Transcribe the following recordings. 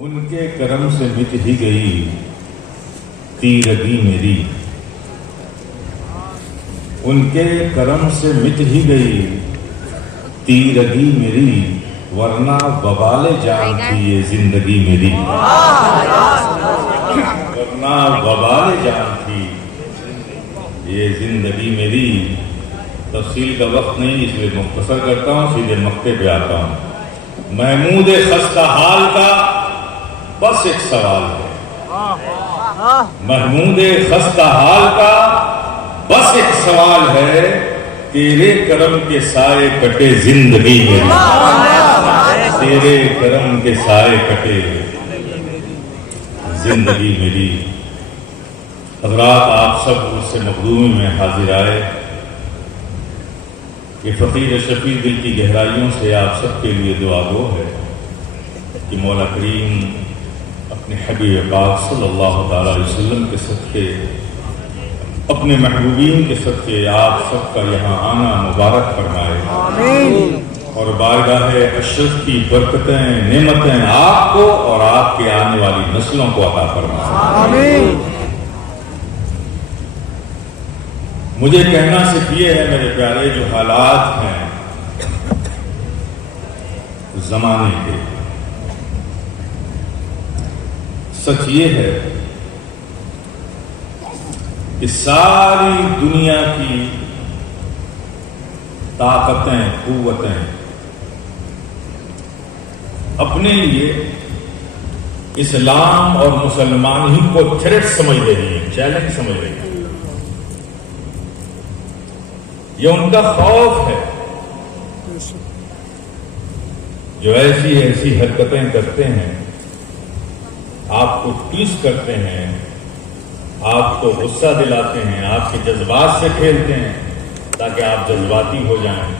ان کے کرم سے مٹ ہی گئی تیرگی میری، ان کے کرم سے مٹ ہی گئی تیرگی میری، ورنہ وبال جان تھی یہ زندگی میری، ورنہ وبال جان تھی یہ زندگی میری۔ تفصیل کا وقت نہیں، اس لیے مختصر کرتا ہوں، سیدھے مقطع پہ آتا ہوں۔ محمود خستہ حال کا بس ایک سوال ہے، محمود خستہ حال کا بس ایک سوال ہے، تیرے کرم کے سائے کٹے زندگی میری، تیرے کرم کے سائے کٹے زندگی میری۔ حضرات، آپ سب اس سے مخدومی میں حاضر آئے، یہ فقیر شفیع دل کی گہرائیوں سے آپ سب کے لیے دعا گو ہے کہ مولا کریم اپنے حبیب پاک صلی اللہ تعالی علیہ وسلم کے صدقے، اپنے محبوبین کے صدقے آپ سب کا یہاں آنا مبارک فرمائے، اور بارگاہ اشرف کی برکتیں، نعمتیں آپ کو اور آپ کے آنے والی نسلوں کو عطا فرمائے۔ مجھے کہنا صرف یہ ہے میرے پیارے، جو حالات ہیں زمانے کے، سچ یہ ہے کہ ساری دنیا کی طاقتیں، قوتیں اپنے لیے اسلام اور مسلمان ہی کو تھریٹ سمجھ رہی ہیں، چیلنج سمجھ رہی ہیں۔ یہ ان کا خوف ہے، جو ایسی ایسی حرکتیں کرتے ہیں، آپ کو ٹیس کرتے ہیں، آپ کو غصہ دلاتے ہیں، آپ کے جذبات سے کھیلتے ہیں تاکہ آپ جذباتی ہو جائیں،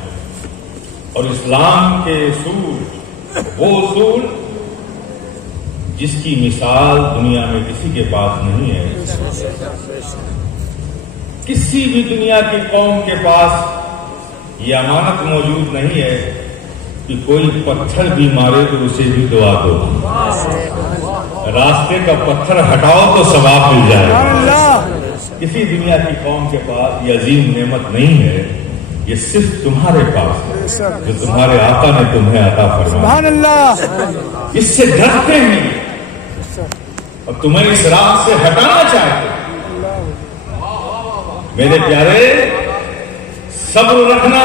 اور اسلام کے اصول، وہ اصول جس کی مثال دنیا میں کسی کے پاس نہیں ہے، کسی بھی دنیا کی قوم کے پاس یہ امانت موجود نہیں ہے کہ کوئی پتھر بھی مارے تو اسے بھی دعا دو، راستے کا پتھر ہٹاؤ تو ثواب مل جائے۔ کسی دنیا کی قوم کے پاس یہ عظیم نعمت نہیں ہے، یہ صرف تمہارے پاس ہے جو تمہارے آقا نے تمہیں عطا فرمایا۔ اس سے ڈرتے ہیں اور تمہیں اس راہ سے ہٹانا چاہتے ہیں۔ میرے پیارے، صبر رکھنا،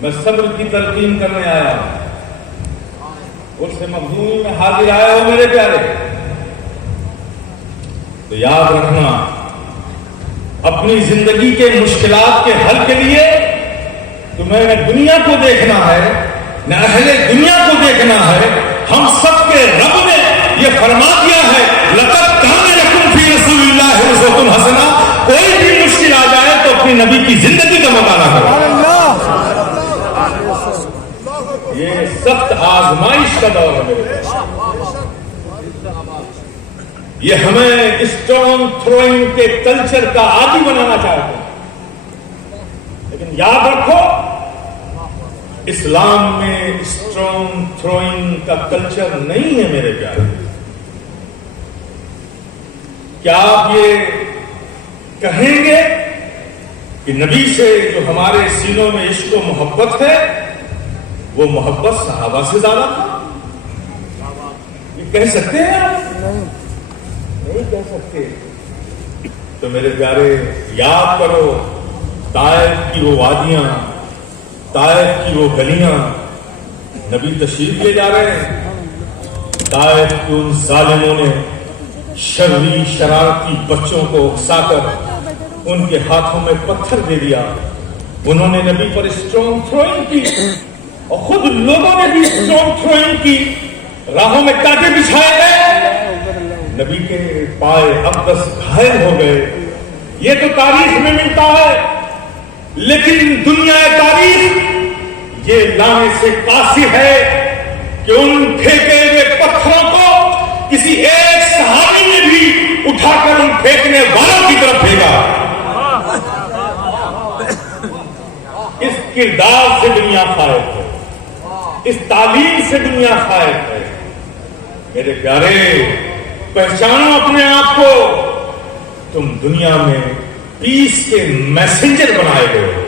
میں صبر کی تلقین کرنے آیا ہوں، اس سے مخدومی میں حاضر آیا ہوں میرے پیارے، تو یاد رکھنا اپنی زندگی کے مشکلات کے حل کے لیے تمہیں نہ دنیا کو دیکھنا ہے نہ اہل دنیا کو دیکھنا ہے۔ ہم سب کے رب نے یہ فرما دیا ہے، لقد کان لکم فی رسول اللہ اسوۃ حسنہ، کوئی بھی مشکل آ جائے تو اپنی نبی کی زندگی کا مطالعہ کرو۔ یہ سخت آزمائش کا دور ہے میرے، یہ ہمیں اسٹون تھروئنگ کے کلچر کا عادی بنانا چاہتے ہیں، لیکن یاد رکھو اسلام میں اسٹون تھروئنگ کا کلچر نہیں ہے میرے پیارے۔ کیا آپ یہ کہیں گے کہ نبی سے جو ہمارے سینوں میں عشق و محبت ہے وہ محبت صحابہ سے زیادہ تھا؟ یہ کہہ سکتے ہیں آپ؟ نہیں کہہ سکتے۔ تو میرے پیارے، یاد کرو طائف کی وہ وادیاں، طائف کی وہ گلیاں، نبی تشریف لے جا رہے ہیں، طائف کے ان ظالموں نے شرری شرارتی بچوں کو اکسا کر ان کے ہاتھوں میں پتھر دے دیا، انہوں نے نبی پر اسٹون تھروئنگ کی، اور خود لوگوں نے بھی اسٹون تھروئنگ کی، راہوں میں کانٹے بچھائے گئے، نبی کے پائے اقدس گھائل ہو گئے۔ یہ تو تاریخ میں ملتا ہے، لیکن دنیا تاریخ یہ لانے سے قاصر ہے کہ ان پھینکے ہوئے پتھروں کو کسی ایک صحابی نے بھی اٹھا کر ان پھینکنے والوں کی طرف پھینکا۔ اس کردار سے دنیا خائف ہے، اس تعلیم سے دنیا خائف ہے، میرے پیارے پہچانو اپنے آپ کو، تم دنیا میں پیس کے میسنجر بنائے گئے ہو،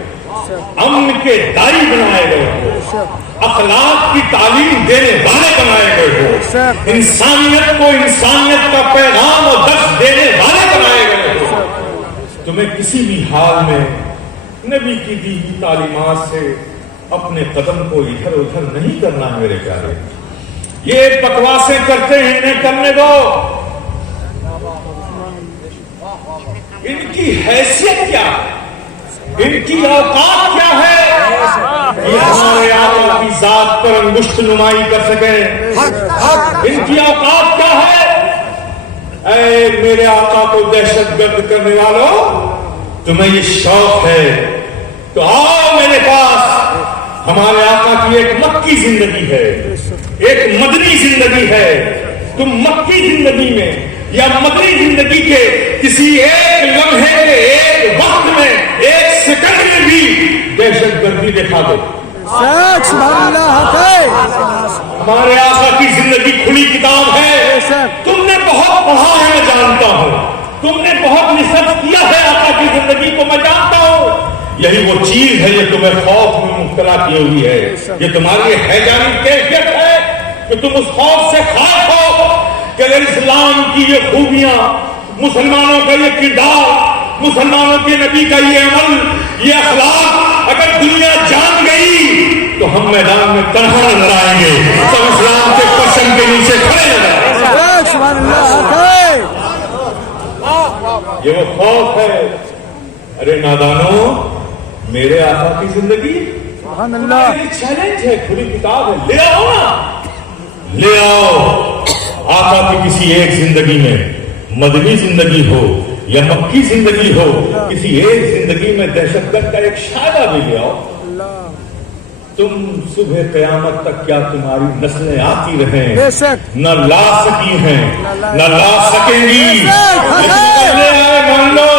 امن کے دائی بنائے گئے ہو، اخلاق کی تعلیم دینے والے بنائے گئے ہو، انسانیت کو انسانیت کا پیغام اور درس دینے والے بنائے گئے ہو۔ تمہیں کسی بھی حال میں نبی کی دی ہوئی تعلیمات سے اپنے قدم کو ادھر ادھر نہیں کرنا ہے میرے پیارے۔ یہ بکواسیں کرتے ہیں، انہیں کرنے دو۔ ان کی حیثیت کیا ہے، ان کی اوقات کیا ہے کہ ہمارے آقا کی ذات پر انگشت نمائی کر سکیں؟ ان کی اوقات کیا ہے؟ اے میرے آقا کو دہشت گرد کرنے والوں، تمہیں یہ شوق ہے تو آؤ میرے پاس۔ ہمارے آقا کی ایک مکی زندگی ہے، ایک مدنی زندگی ہے۔ تم مکی زندگی میں یا مدنی زندگی کے کسی ایک لمحے کے ایک وقت میں ایک سیکنڈ میں بھی دہشت گردی دکھا دو۔ ہمارے آقا کی زندگی کھلی کتاب ہے، تم نے بہت پڑھا ہے میں جانتا ہوں، تم نے بہت ریسرچ کیا ہے آقا کی زندگی کو میں جانتا ہوں۔ یہی وہ چیز ہے یہ تمہیں خوف میں مبتلا کی ہوئی ہے، یہ تمہاری حیرانی کیفیت ہے کہ تم اس خوف سے خاص ہو کہ اگر اسلام کی یہ خوبیاں، مسلمانوں کا یہ کردار، مسلمانوں کے نبی کا یہ عمل، یہ اخلاق اگر دنیا جان گئی تو ہم میدان میں تنہا نظر آئیں گے، تو اسلام کے پرچم کے نیچے کھڑے نظر آئیں گے۔ یہ وہ خوف ہے۔ ارے نادانو، میرے آقا کی زندگی چیلنج ہے، کھلی کتاب ہے، لے آؤ نا، لے آؤ۔ آقا کی کسی ایک زندگی میں، مدنی زندگی ہو یا مکی زندگی ہو، کسی ایک زندگی میں دہشت گرد کا ایک شائبہ بھی لے آؤ۔ تم صبح قیامت تک کیا تمہاری نسلیں آتی رہیں، نہ لا سکی ہیں نہ لا سکیں گی، مان لو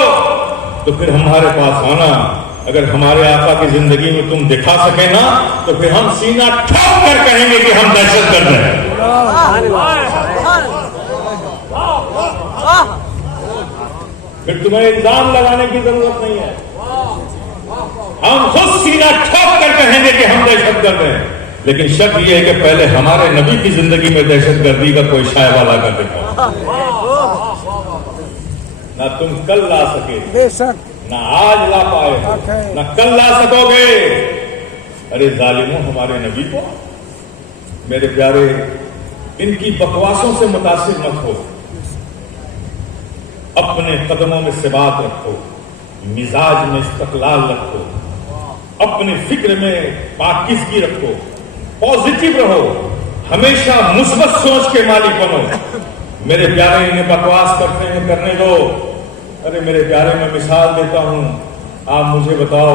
تو پھر ہمارے پاس آنا۔ اگر ہمارے آقا کی زندگی میں تم دکھا سکے نا تو پھر ہم سینہ ٹھوک کر کہیں گے کہ ہم دہشت گرد ہیں۔ پھر تمہیں الزام لگانے کی ضرورت نہیں ہے، ہم خود سینہ ٹھوک کر کہیں گے کہ ہم دہشت گرد ہیں۔ لیکن شک یہ ہے کہ پہلے ہمارے نبی کی زندگی میں دہشت گردی کا کوئی شائبہ لا کر دکھا۔ نہ تم کل لا سکے، نہ آج لا پائے، نہ کل لا سکو گے۔ ارے ظالموں، ہمارے نبی کو، میرے پیارے، ان کی بکواسوں سے متاثر مت ہو، اپنے قدموں میں ثبات رکھو، مزاج میں استقلال رکھو، اپنے فکر میں پاکیزگی رکھو، پازیٹو رہو، ہمیشہ مثبت سوچ کے مالک بنو۔ میرے پیارے، انہیں بکواس کرتے ہیں کرنے دو۔ ارے میرے پیارے، میں مثال دیتا ہوں، آپ مجھے بتاؤ،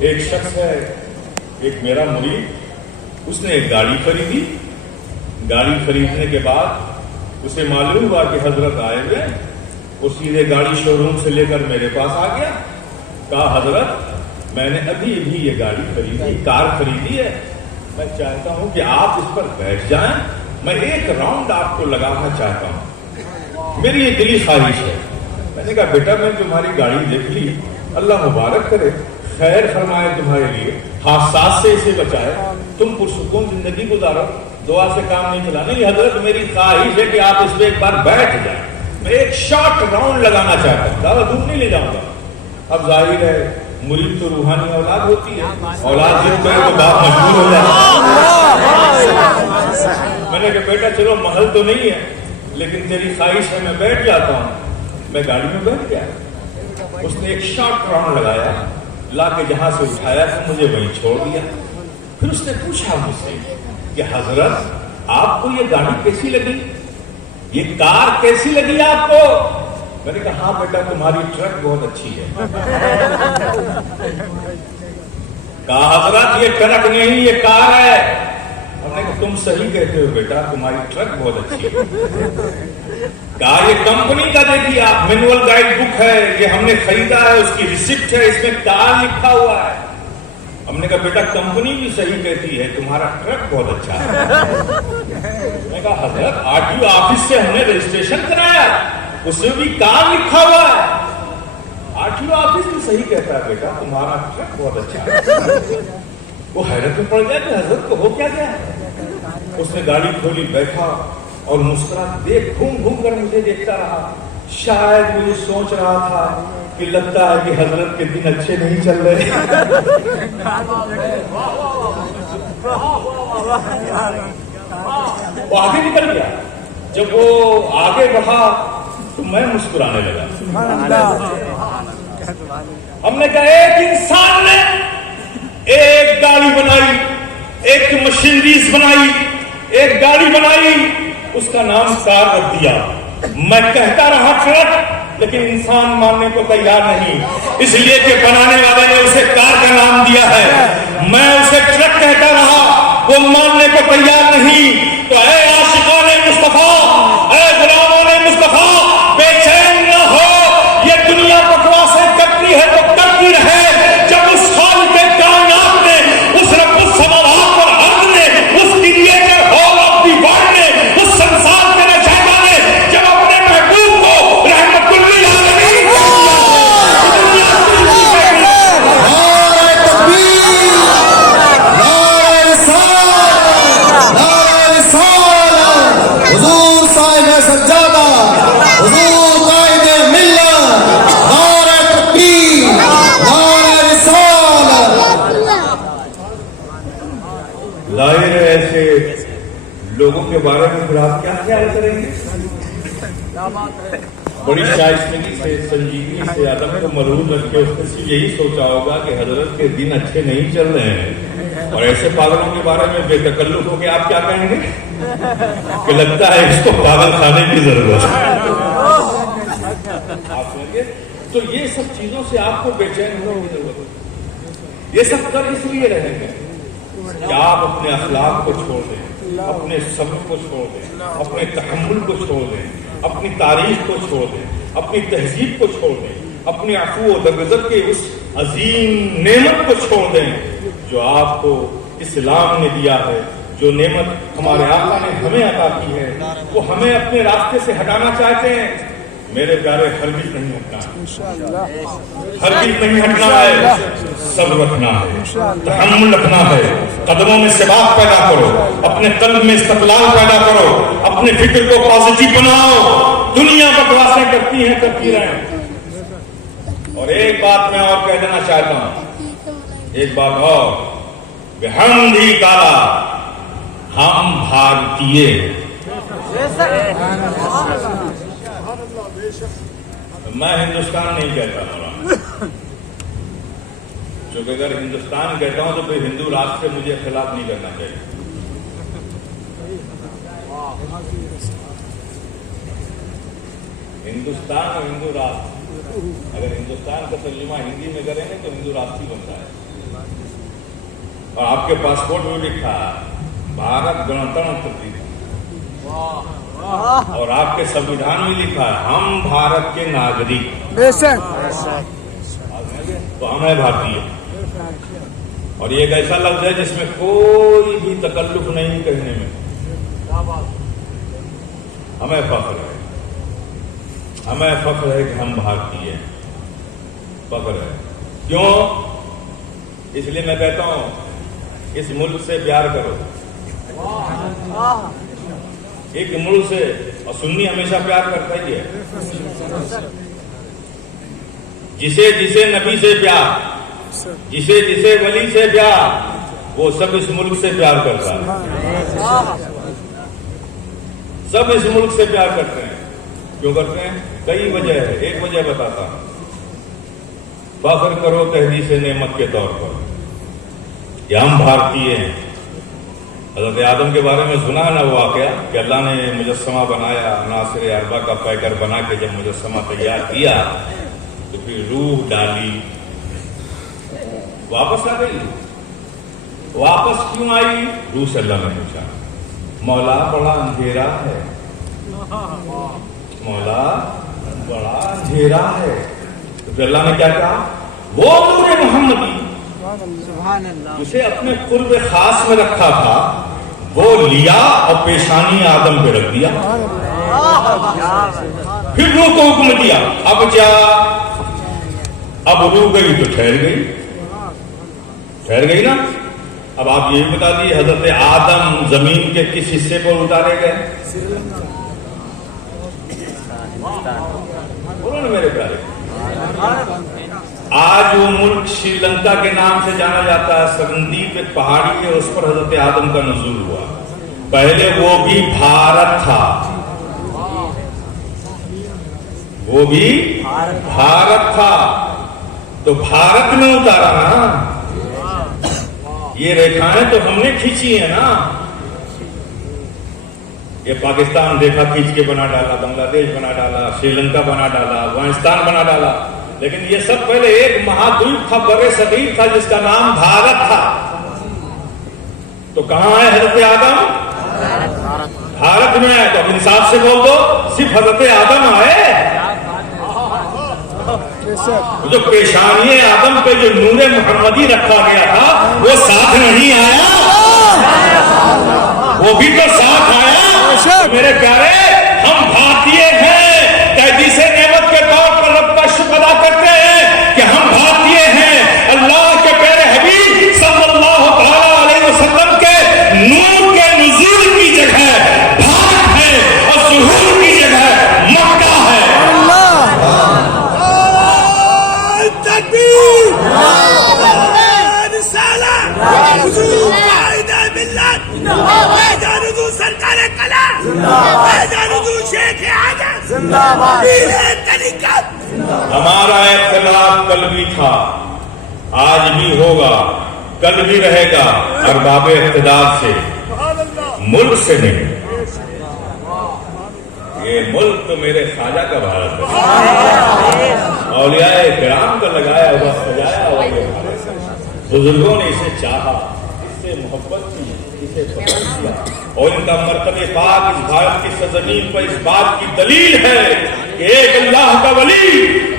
ایک شخص ہے، ایک میرا مرید، اس نے ایک گاڑی خریدی۔ گاڑی خریدنے کے بعد اسے معلوم ہوا کہ حضرت آئے ہوئے، وہ سیدھے گاڑی شو روم سے لے کر میرے پاس آ گیا، کہا حضرت میں نے ابھی یہ گاڑی خریدی، کار خریدی ہے، میں چاہتا ہوں کہ آپ اس پر بیٹھ جائیں، میں ایک راؤنڈ آپ کو لگانا چاہتا ہوں، میری یہ دلی خواہش ہے۔ میں نے کہا بیٹا، میں تمہاری گاڑی دیکھ لی، اللہ مبارک کرے، خیر فرمائے تمہارے لیے، حادثات سے اسے بچائے، تم پرسکون زندگی گزارو، دعا سے کام نہیں چلا۔ نہیں حضرت، میری خواہش ہے کہ آپ اس پہ ایک بار بیٹھ جائیں، میں ایک شارٹ راؤنڈ لگانا چاہتا ہوں، زیادہ دور نہیں لے جاؤں گا۔ اب ظاہر ہے مرید تو روحانی اولاد ہوتی ہے، اولاد جب کرے تو باپ مجبور ہو جاتا ہے۔ میں نے کہا بیٹا چلو محل تو نہیں ہے، لیکن تیری خواہش ہے میں بیٹھ جاتا ہوں۔ میں گاڑی میں بیٹھ گیا، اس نے ایک شارٹ راؤنڈ لگایا، لا کے جہاں سے اٹھایا تو مجھے وہیں چھوڑ دیا۔ پھر اس نے پوچھا مجھ سے کہ حضرت آپ کو یہ گاڑی کیسی لگی، یہ کار کیسی لگی آپ کو؟ میں نے کہا ہاں بیٹا تمہاری ٹرک بہت اچھی ہے۔ کہا حضرت یہ ٹرک نہیں یہ کار ہے۔ ہم نے کہا تم صحیح کہتے ہو بیٹا، تمہاری ٹرک بہت اچھی ہے۔ کہا یہ کمپنی کا دیکھیے آپ، مینول گائیڈ بک ہے، یہ ہم نے خریدا ہے، اس کی ریسپٹ ہے، اس میں کار لکھا ہوا ہے۔ ہم نے کہا بیٹا کمپنی بھی صحیح کہتی ہے, تمہارا ٹرک بہت اچھا ہے. میں نے کہا حضرت RTO آفس سے ہم نے رجسٹریشن کرایا, اس میں بھی کار لکھا ہوا ہے. RTO آفس بھی صحیح کہتا ہے بیٹا تمہارا ٹرک بہت اچھا ہے. وہ حیرت میں پڑ گیا کہ حضرت کو ہو کیا گیا. اس نے گاڑی کھولی, بیٹھا اور مسکرا دیکھ گھوم گھوم کر مجھے دیکھتا رہا. شاید مجھے سوچ رہا تھا کہ لگتا ہے کہ حضرت کے دن اچھے نہیں چل رہے. وہ آگے نکل گیا. جب وہ آگے بڑھا تو میں مسکرانے لگا. ہم نے کہا ایک انسان نے ایک گاڑی بنائی, ایک مشینریز بنائی, ایک گاڑی بنائی, اس کا نام کار رکھ دیا. میں کہتا رہا ٹرک, لیکن انسان ماننے کو تیار نہیں, اس لیے کہ بنانے والے نے اسے کار کا نام دیا ہے. میں اسے ٹرک کہتا رہا, وہ ماننے کو تیار نہیں. تو اے عاشقان مصطفیٰ, اے غلامان مصطفیٰ, بے چین نہ ہو. یہ دنیا بکواسیں کرتی ہے تو کرتی رہے. جب اس خالق کائنات نے, اس رب السماوات والارض نے, اس creator all of the world نے, اس سنسار کے رچائیدہ نے جب اپنے محبوب کو رحمت للعالمین حضور صاحب سجادہ, حضور قائد ملت, نعرہ تکبیر, نعرہ رسالت. ظاہر ہے ایسے لوگوں کے بارے میں پھر آپ کیا خیال کریں گے؟ بڑی شائستگی سے, سنجیدگی سے, ادب کو مرہون رکھ کے اس نے صرف یہی سوچا ہوگا کہ حضرت کے دن اچھے نہیں چل رہے ہیں. اور ایسے پاگلوں کے بارے میں بے تکلف ہو کے آپ کیا کہیں گے کہ لگتا ہے اس کو پاگل خانے کی ضرورت ہے. آپ سمجھ گئے؟ تو یہ سب چیزوں سے آپ کو بے چین ہونے کی ضرورت ہے. یہ سب کر اس لیے رہیں گے کہ آپ اپنے اخلاق کو چھوڑ دیں, اپنے صبر کو چھوڑ دیں, اپنے تحمل کو چھوڑ دیں, اپنی تاریخ کو چھوڑ دیں, اپنی تہذیب کو چھوڑ دیں, اپنے عفو و درگزر کے اس عظیم نعمت کو چھوڑ دیں جو آپ کو اسلام نے دیا ہے. جو نعمت ہمارے آقا نے ہمیں عطا کی ہے وہ ہمیں اپنے راستے سے ہٹانا چاہتے ہیں. میرے پیارے ہرگز نہیں ہٹنا ہے, ہرگز نہیں ہٹنا ہے. صبر رکھنا ہے, تحمل رکھنا ہے. قدموں میں سباق پیدا کرو, اپنے قلب میں استقلال پیدا کرو, اپنے فکر کو پازیٹیو بناؤ. دنیا بکواسیں کرتی ہیں, کرتی رہیں. اور ایک بات میں اور کہہ دینا چاہتا ہوں, ایک بات اور, بحمدی تعالی ہم بھارتیے. میں ہندوستان نہیں کہتا ہوں, چونکہ اگر ہندوستان کہتا ہوں تو پھر ہندو راج سے مجھے خلاف نہیں کرنا چاہیے. ہندوستان اور ہندو راج, اگر ہندوستان کا ترجمہ ہندی میں کریں گے تو ہندو راشٹری بنتا ہے. اور آپ کے پاسپورٹ میں لکھا بھارت گنتنتر دِوس, اور آپ کے سموِدھان میں لکھا ہے ہم بھارت کے ناگرک. تو ہم ہیں بھارتی. اور یہ ایک ایسا لفظ ہے جس میں کوئی بھی تکلف نہیں کہنے میں. ہمیں فخر ہے, ہمیں فخر ہے کہ ہم بھارتی ہیں. فخر ہے. کیوں؟ اس لیے میں کہتا ہوں اس ملک سے پیار کرو. ایک ملک سے, اور سنی ہمیشہ پیار کرتا ہی ہے. جسے جسے نبی سے پیار, جسے جسے ولی سے پیار, وہ سب اس ملک سے پیار کرتا ہے. سب اس ملک سے پیار کرتے ہیں. کیوں کرتے ہیں؟ کئی وجہ ہے. ایک وجہ بتاتا ہوں. فخر کرو تحدیث نعمت کے طور پر کہ ہم بھارتی ہیں. حضرت آدم کے بارے میں سنا نا وہ واقعہ کہ اللہ نے مجسمہ بنایا, عناصر اربع کا پیکر بنا کے جب مجسمہ تیار کیا تو پھر روح ڈالی, واپس آ گئی. واپس کیوں آئی؟ روح سے اللہ نے پوچھا مولا بڑا اندھیرا ہے, مولا بڑا اندھیرا ہے. تو پھر اللہ نے کیا کہا؟ وہ نور محمدی اسے اپنے قرب خاص میں رکھا تھا، وہ لیا اور پیشانی آدم پہ رکھ دیا، پھر روح کو حکم دیا اب جا، اب روح گئی تو ٹھہر گئی نا۔ اب آپ یہ بتا دیے حضرت آدم زمین کے کس حصے پر اتارے گئے؟ بولو نا میرے پیارے۔ آج وہ ملک شری لنکا کے نام سے جانا جاتا ہے، سرندیپ ایک پہاڑی ہے، اس پر حضرت آدم کا نزول ہوا۔ پہلے وہ بھی بھارت تھا، وہ بھی بھارت تھا، تو بھارت میں اتارا نا۔ یہ ریکھائیں تو ہم نے کھینچی ہیں نا، یہ پاکستان ریکھا کھینچ کے بنا ڈالا، بنگلہ دیش بنا ڈالا، شری لنکا بنا ڈالا، افغانستان بنا ڈالا، لیکن یہ سب پہلے ایک مہادویپ تھا، بر صغیر تھا، جس کا نام بھارت تھا۔ تو کہاں ہے حضرت آدم؟ بھارت میں ہے۔ تو اب انصاف سے بول دو، صرف حضرت آدم آئے؟ جو پیشانی آدم پہ جو نور محمدی رکھا گیا تھا وہ ساتھ نہیں آیا؟ وہ بھی تو ساتھ آیا۔ میرے پیارے، ہم بھارتیہ ہیں، تحدیث نعمت کے طور پر رب کا شکر ادا کرتے ہیں کہ ہم بھارتیہ ہیں۔ اللہ کے پیارے حبیب صلی اللہ تعالی علیہ وسلم کے نور کے نزول کی جگہ بھارت ہے اور ظہور کی جگہ مکہ ہے۔ ہمارا اختلاف کل بھی تھا، آج بھی ہوگا، کل بھی رہے گا، ارباب اقتدار سے، ملک سے نہیں۔ یہ ملک تو میرے خواجہ کا بھارت ہے، اولیاء کرام کا لگایا ہوا سجایا ہوا، بزرگوں نے اسے چاہا، اس سے محبت کی، اسے پسند کیا، اور ان کا مرتبہ پاک اس بھارت کی سرزمین پر اس بات کی دلیل ہے کہ ایک اللہ کا ولی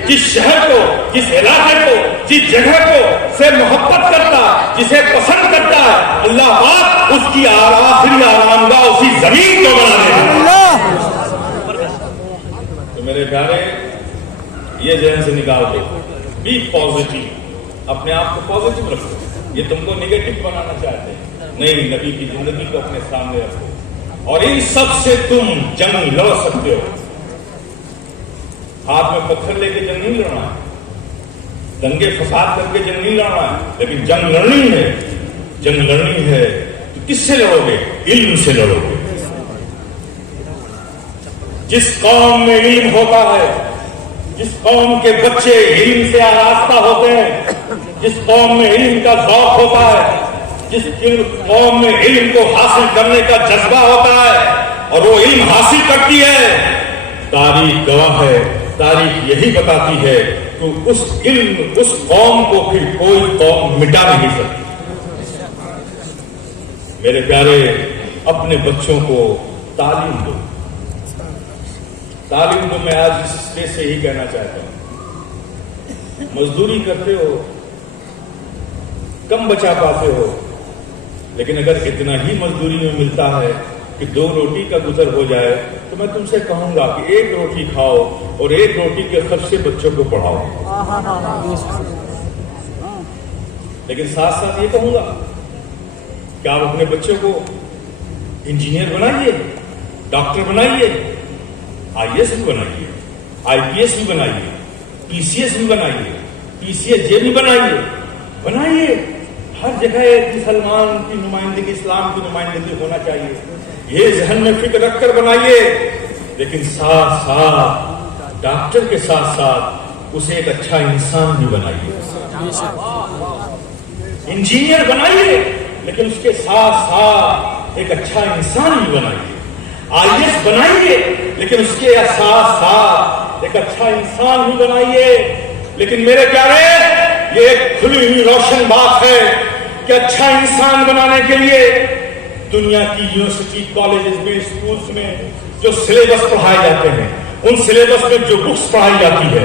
جس شہر کو، جس علاقے کو، جس جگہ کو سے محبت کرتا، جسے پسند کرتا ہے، اللہ پاک اس کی آخری آرامگاہ اسی زمین کو بنا دیتا۔ تو میرے پیارے، یہ ذہن سے نکال دو، بی پازیٹیو، اپنے آپ کو پازیٹیو رکھو۔ یہ تم کو نیگیٹو بنانا چاہتے ہیں، نہیں، نبی کی زندگی کو اپنے سامنے رکھو، اور ان سب سے تم جنگ لڑ سکتے ہو۔ ہاتھ میں پتھر لے کے جنگ نہیں لڑنا ہے، دنگے فساد کر کے جنگ نہیں لڑنا ہے، لیکن جنگ لڑنی ہے۔ جنگ لڑنی ہے تو کس سے لڑو گے؟ علم سے لڑو گے۔ جس قوم میں علم ہوتا ہے، جس قوم کے بچے علم سے آراستہ ہوتے ہیں، جس قوم میں علم کا ذوق ہوتا ہے، جس قوم میں علم کو حاصل کرنے کا جذبہ ہوتا ہے اور وہ علم حاصل کرتی ہے، تاریخ گواہ ہے، تاریخ یہی بتاتی ہے کہ اس علم، اس قوم کو پھر کوئی قوم مٹا نہیں سکتی۔ میرے پیارے، اپنے بچوں کو تعلیم دو، تعلیم دو۔ میں آج اس اسٹیج سے ہی کہنا چاہتا ہوں، مزدوری کرتے ہو، کم بچا پاتے ہو، لیکن اگر اتنا ہی مزدوری میں ملتا ہے کہ 2 روٹی کا گزر ہو جائے، تو میں تم سے کہوں گا کہ 1 روٹی کھاؤ اور 1 روٹی کے خرچ سے بچوں کو پڑھاؤ۔ لیکن ساتھ ساتھ یہ کہوں گا کہ آپ اپنے بچوں کو انجینئر بنائیے، ڈاکٹر بنائیے، IAS بھی بنائیے، IPS بھی بنائیے، PCS بھی بنائیے، PCSJ بھی بنائیے۔ ہر جگہ ایک مسلمان کی نمائندگی، اسلام کی نمائندگی ہونا چاہیے، یہ ذہن میں فکر رکھ کر بنائیے۔ لیکن ساتھ ساتھ ڈاکٹر کے ساتھ ساتھ اسے ایک اچھا انسان بھی بنائیے، انجینئر بنائیے، لیکن اس کے ساتھ ساتھ ایک اچھا انسان بھی بنائیے۔ IAS بنائیے، لیکن اس کے ساتھ ساتھ ایک اچھا انسان بھی بنائیے۔ لیکن میرے پیارے، یہ ایک کھلی ہوئی روشن بات ہے کہ اچھا انسان بنانے کے لیے دنیا کی یونیورسٹی، کالجز میں، اسکولز میں جو سلیبس پڑھائے جاتے ہیں، ان سلیبس میں جو بکس پڑھائی جاتی ہے،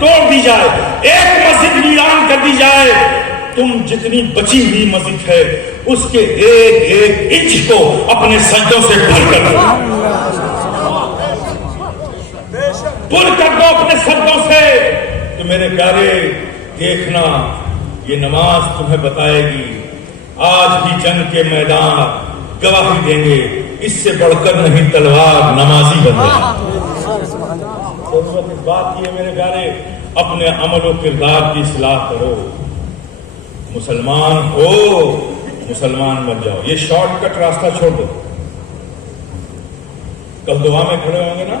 توڑ دی جائے، ایک مسجد ویران کر دی جائے، تم جتنی بچی ہوئی مسجد ہے اس کے ایک ایک انچ کو اپنے سجدوں سے بھر کر دو، پر کر دو اپنے سجدوں سے۔ تو میرے پیارے دیکھنا، یہ نماز تمہیں بتائے گی، آج بھی جنگ کے میدان گواہی دیں گے، اس سے بڑھ کر نہیں تلوار نمازی بدلے۔ ضرورت اس بات کی ہے میرے پیارے، اپنے عمل و کردار کی اصلاح کرو، مسلمان ہو، مسلمان بن جاؤ، یہ شارٹ کٹ راستہ چھوڑ دو۔ کل دعا میں کھڑے ہوں گے نا،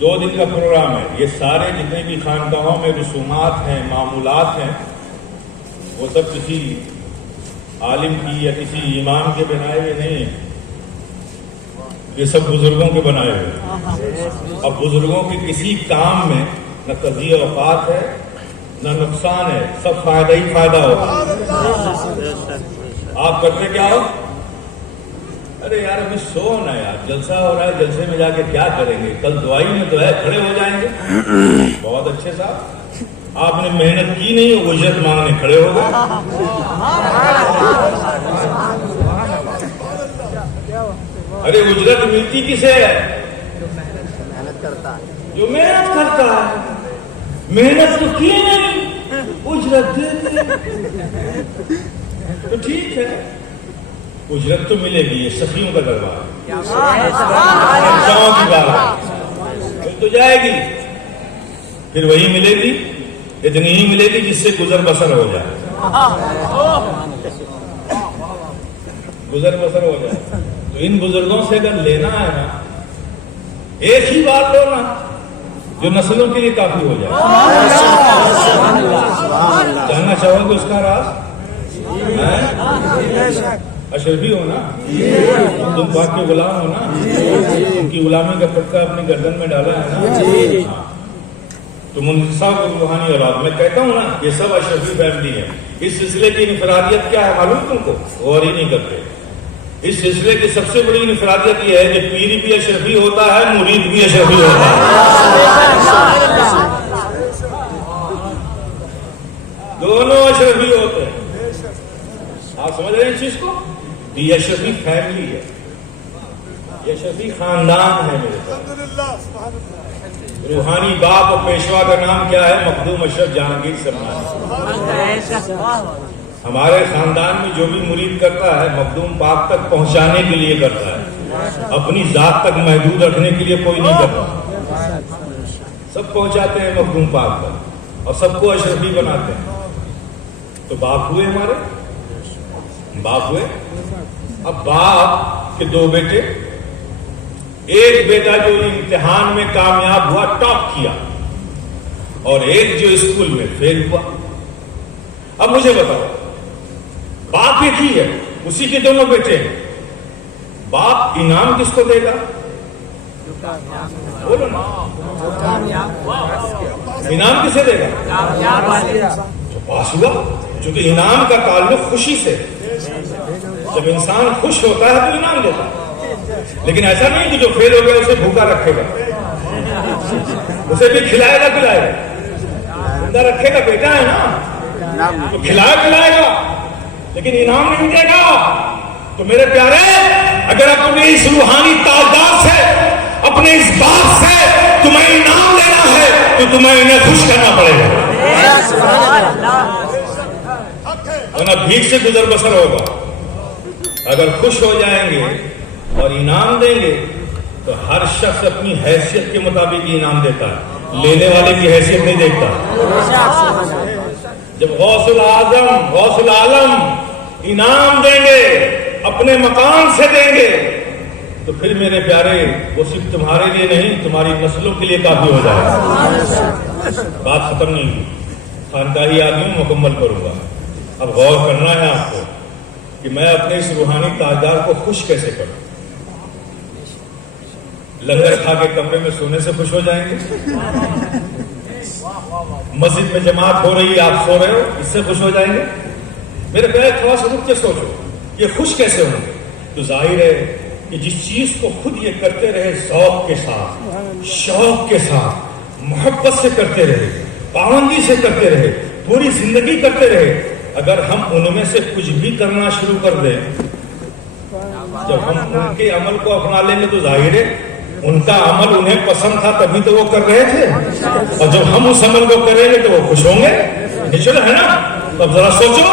2 دن کا پروگرام ہے، یہ سارے جتنے بھی خانقاہوں میں رسومات ہیں، معمولات ہیں، وہ سب کسی عالم کی یا کسی امام کے بنائے ہوئے نہیں ہیں، یہ سب بزرگوں کے بنائے ہوئے ہیں۔ اب بزرگوں کے کسی کام میں نہ تضییع اوقات ہے نہ نقصان ہے، سب فائدہ ہی فائدہ ہوگا۔ آپ کرتے کیا ہو؟ ارے یار ابھی سو نا یار، جلسہ ہو رہا ہے، جلسے میں جا کے کیا کریں گے، کل دعائی میں تو ہے، کھڑے ہو جائیں گے۔ بہت اچھے صاحب، آپ نے محنت کی نہیں، اجرت مانگنے کھڑے ہو گئے۔ ارے اجرت ملتی کسے ہے؟ جو محنت کرتا ہے۔ محنت تو کی نہیں، اجرت دیتے تو ٹھیک ہے، اجرت تو ملے گی، یہ سخیوں کا دربار ہے، خرچاؤں کی بات ہے، مل تو جائے گی، پھر وہی ملے گی، اتنی ہی ملے گی جس سے گزر بسر ہو جائے، گزر بسر ہو جائے۔ تو ان بزرگوں سے اگر لینا ہے نا، ایک ہی بات لو نا جو نسلوں کے لیے کافی ہو جائے۔ جاننا چاہو گے اس کا راز؟ اشرفی ہو نا، تم پاک کے غلام ہو نا، ان کی غلامی کا پٹکا اپنی گردن میں ڈالا ہے نا، تم ان سب روحانی اولاد۔ میں کہتا ہوں نا یہ سب اشرفی فیملی ہے۔ اس سلسلے کی انفرادیت کیا ہے معلوم تم کو؟ غور ہی نہیں کرتے۔ اس سلسلے کی سب سے بڑی انفرادیت یہ ہے کہ پیر بھی اشرفی ہوتا ہے، مرید بھی اشرفی ہوتا ہے، دونوں اشرفی ہوتے ہیں۔ آپ سمجھ رہے ہیں اس چیز کو؟ یہ اشرفی فیملی ہے، یہ اشرفی خاندان ہے میرے پاس۔ روحانی باپ اور پیشوا کا نام کیا ہے؟ مخدوم اشرف جہانگیر سرمانی۔ ہمارے خاندان میں جو بھی مرید کرتا ہے مخدوم پاک تک پہنچانے کے لیے کرتا ہے، اپنی ذات تک محدود رکھنے کے لیے کوئی نہیں کرتا، سب پہنچاتے ہیں مخدوم پاک تک اور سب کو اشرفی بناتے ہیں۔ تو باپ ہوئے ہمارے، باپ ہوئے۔ اب باپ کے 2 بیٹے، ایک بیٹا جو امتحان میں کامیاب ہوا، ٹاپ کیا، اور ایک جو اسکول میں فیل ہوا۔ اب مجھے بتاؤ، باپ ایک ہی ہے، اسی کے دونوں بیٹے ہیں، باپ انعام کس کو دے گا؟ بولو نا، انعام کسے دے گا؟ جو پاس ہوا، چونکہ انعام کا تعلق خوشی سے، جب انسان خوش ہوتا ہے تو انعام دیتا ہے، لیکن ایسا نہیں کہ جو فیل ہو گیا اسے بھوکا رکھے گا، اسے بھی کھلائے گا، پلائے گا، زندہ رکھے گا، بیٹا ہے نا تو کھلائے پلائے گا، لیکن انعام نہیں دے گا۔ تو میرے پیارے، اگر اپنے اس روحانی تعداد سے، اپنے اس بات سے تمہیں انعام لینا ہے تو تمہیں انہیں خوش کرنا پڑے گا، ورنہ بھیک سے گزر بسر ہوگا۔ اگر خوش ہو جائیں گے اور انعام دیں گے تو ہر شخص اپنی حیثیت کے مطابق انعام دیتا ہے، لینے والے کی حیثیت نہیں دیکھتا۔ جب غوث العظم، غوث العالم انعام دیں گے، اپنے مقام سے دیں گے، تو پھر میرے پیارے وہ صرف تمہارے لیے نہیں، تمہاری نسلوں کے لیے کافی ہو جائے گا۔ بات ختم نہیں ہوئی، خانقاہی آدمی مکمل کروں گا۔ اب غور کرنا ہے آپ کو کہ میں اپنے اس روحانی تاجدار کو خوش کیسے کروں۔ لنگر کھا کے کمرے میں سونے سے خوش ہو جائیں گے؟ مسجد میں جماعت ہو رہی ہے، آپ سو رہے ہو، اس سے خوش ہو جائیں گے؟ میرے پیارے تھوڑا سا رک کے سوچو، یہ خوش کیسے ہوں گے؟ تو ظاہر ہے کہ جس چیز کو خود یہ کرتے رہے ذوق کے ساتھ، شوق کے ساتھ، محبت سے کرتے رہے, پابندی سے کرتے رہے, پوری زندگی کرتے رہے. اگر ہم ان میں سے کچھ بھی کرنا شروع کر دیں, جب ہم ان کے عمل کو اپنا لیں گے تو ظاہر ہے ان کا عمل انہیں پسند تھا تبھی تو وہ کر رہے تھے, اور جب ہم اس عمل کو کریں گے تو وہ خوش ہوں گے. نیچر ہے نا. اب ذرا سوچو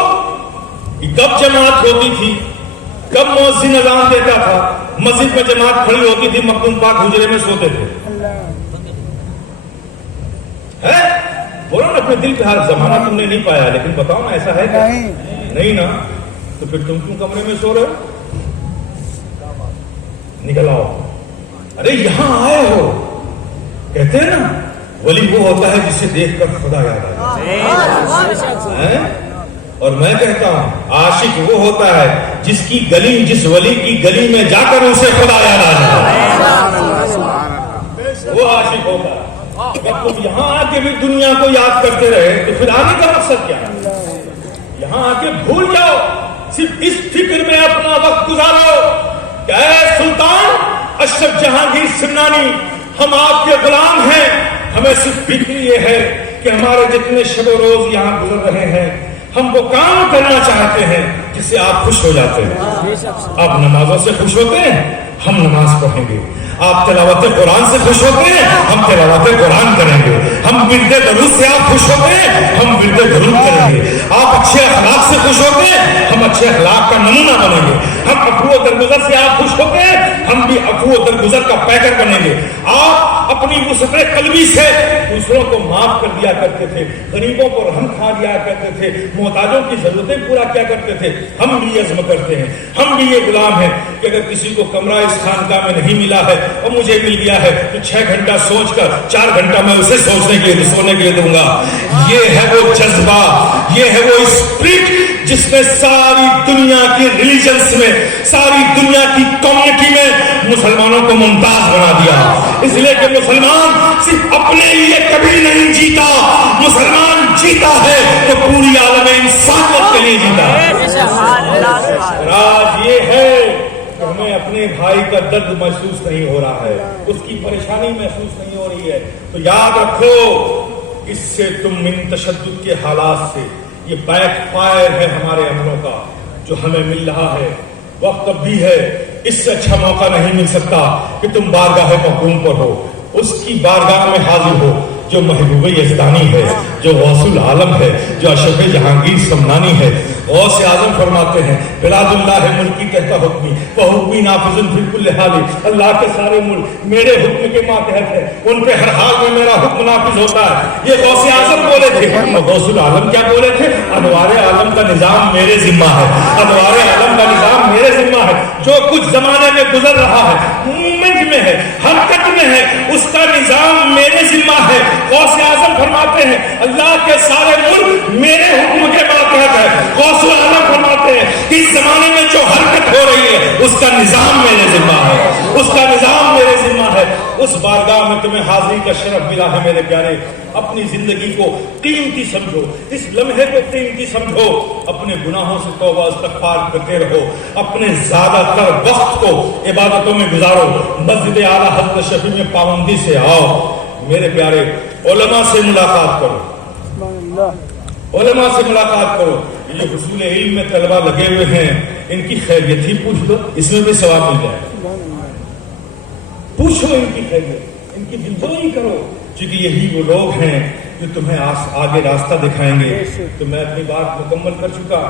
کہ کب جماعت ہوتی تھی, کب مؤذن اذان دیتا تھا, مسجد میں جماعت کھڑی ہوتی تھی, مخدوم پاک حجرے میں سوتے تھے. ہے بولو نا اپنے دل کے حال, زمانہ تم نے نہیں پایا, لیکن بتاؤ نا ایسا ہے کیا؟ نہیں نا. تو پھر تم کیوں کمرے میں سو رہے ہو؟ نکل آؤ. ارے یہاں آئے ہو. کہتے ہیں نا ولی وہ ہوتا ہے جسے دیکھ کر خدا یاد آتا ہے, اور میں کہتا ہوں عاشق وہ ہوتا ہے جس کی گلی, جس ولی کی گلی میں جا کر اسے خدا یاد آ جاتا ہے, وہ عاشق ہوتا ہے. اگر تم یہاں آ کے بھی دنیا کو یاد کرتے رہے تو پھر آنے کا مقصد کیا ہے؟ یہاں آ کے بھول جاؤ, صرف اس فکر میں اپنا وقت گزارو کہ اے سلطان اشرف جہانگیر سمنانی, ہم آپ کے غلام ہیں. ہمیں صرف فکر یہ ہے کہ ہمارے جتنے شب و روز یہاں گزر رہے ہیں ہم وہ کام کرنا چاہتے ہیں جس سے آپ خوش ہو جاتے ہیں. آپ نمازوں سے خوش ہوتے ہیں, ہم نماز پڑھیں گے. آپ تلاوت قرآن سے خوش ہوتے ہیں, ہم تلاوت قرآن کریں گے. ہم ورد درود سے آپ خوش ہوتے ہیں, ہم ورد درود کریں گے. آپ اچھے اخلاق سے خوش ہوتے ہیں, ہم اچھے اخلاق کا نمونہ بنیں گے. ہم عفو و درگزر سے آپ خوش ہوتے ہیں, ہم بھی عفو و درگزر کا پیکر بنیں گے. آپ اپنی وسعت قلبی سے دوسروں کو معاف کر دیا کرتے تھے, غریبوں کو رحم کھا دیا کرتے تھے, محتاجوں کی ضرورتیں پورا کیا کرتے تھے. ہم بھی عزم کرتے ہیں, ہم بھی یہ غلام ہیں کہ اگر کسی کو کمرہ اس خانقاہ میں نہیں ملا ہے اور مجھے مل گیا ہے تو 6 گھنٹہ سوچ کر 4 گھنٹہ میں اسے سوچنے کے لیے, سونے کے لیے دوں گا. یہ ہے وہ جذبہ, یہ ہے وہ اسپرٹ جس نے ساری دنیا کی ریلیجنس میں, ساری دنیا کی کمیونٹی میں مسلمانوں کو ممتاز بنا دیا. اس لیے کہ مسلمان صرف اپنے لیے کبھی نہیں جیتا, مسلمان جیتا ہے تو پوری عالم انسانیت کے لیے جیتا ہے. راز یہ ہے کہ ہمیں اپنے بھائی کا درد محسوس نہیں ہو رہا ہے, اس کی پریشانی محسوس نہیں ہو رہی ہے. تو یاد رکھو اس سے تم من تشدد کے حالات سے, یہ بیک فائر ہے ہمارے عملوں کا جو ہمیں مل رہا ہے. وقت اب بھی ہے, اس سے اچھا موقع نہیں مل سکتا کہ تم بارگاہ محکوم پر ہو, اس کی بارگاہ میں حاضر ہو جو محبوب یزدانی ہے, جو غوث العالم ہے, جو اشرف جہانگیر سمنانی ہے. غوث اعظم فرماتے ہیں بلاد اللہ ملکی کہتا حکمی وہ حکمی نافذ فی کل حال, اللہ کے سارے ملک میرے حکم کے ماتحت ہے, ان پہ ہر حال میں میرا حکم نافذ ہوتا ہے. یہ غوث اعظم بولے تھے. غوث العالم کیا بولے تھے؟ انوار عالم کا نظام میرے ذمہ ہے, انوار عالم کا نظام میرے ذمہ ہے. جو کچھ زمانے میں گزر رہا ہے, موومنٹ میں ہے, حرکت میں ہے, اس کا نظام میرے ذمہ ہے. غوث اعظم فرماتے ہیں اللہ کے سارے ملک میرے حکم کے ماتحت ہے. غوث العالم فرماتے ہیں کہ اس زمانے میں جو حرکت ہو رہی ہے اس کا نظام میرے ذمہ ہے, اس کا نظام میرے ذمہ ہے. اس بارگاہ میں تمہیں حاضری کا شرف ملا ہے میرے پیارے. اپنی زندگی کو قیمتی سمجھو, اس لمحے کو قیمتی سمجھو, اپنے گناہوں سے توبہ استغفار کرتے رہو, اپنے زیادہ تر وقت کو عبادتوں میں گزارو, مسجد اعلیٰ حضرت شفیع میں پابندی سے آؤ. میرے پیارے علماء سے ملاقات کرو, علماء سے ملاقات کرو. یہ حصول علم میں طلبہ لگے ہوئے ہیں, ان کی خیریت ہی پوچھ لو, اس میں بھی ثواب مل جائے. پوچھو ان کی خیریت, ان کی دلجوئی کرو, کیونکہ یہی وہ لوگ ہیں جو تمہیں آگے راستہ دکھائیں گے. تو میں اپنی بات مکمل کر چکا.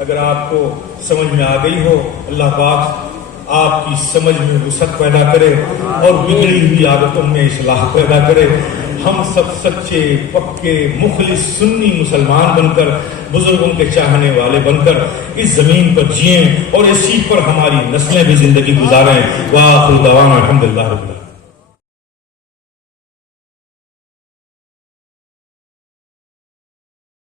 اگر آپ کو سمجھ میں آ گئی ہو, اللہ پاک آپ کی سمجھ میں وسعت پیدا کرے اور بگڑی ہوئی عادتوں میں اصلاح پیدا کرے. ہم سب سچے پکے مخلص سنی مسلمان بن کر, بزرگوں کے چاہنے والے بن کر اس زمین پر جئیں اور اسی پر ہماری نسلیں بھی زندگی گزاریں. وآخر دعوانا الحمدللہ رب العالمین.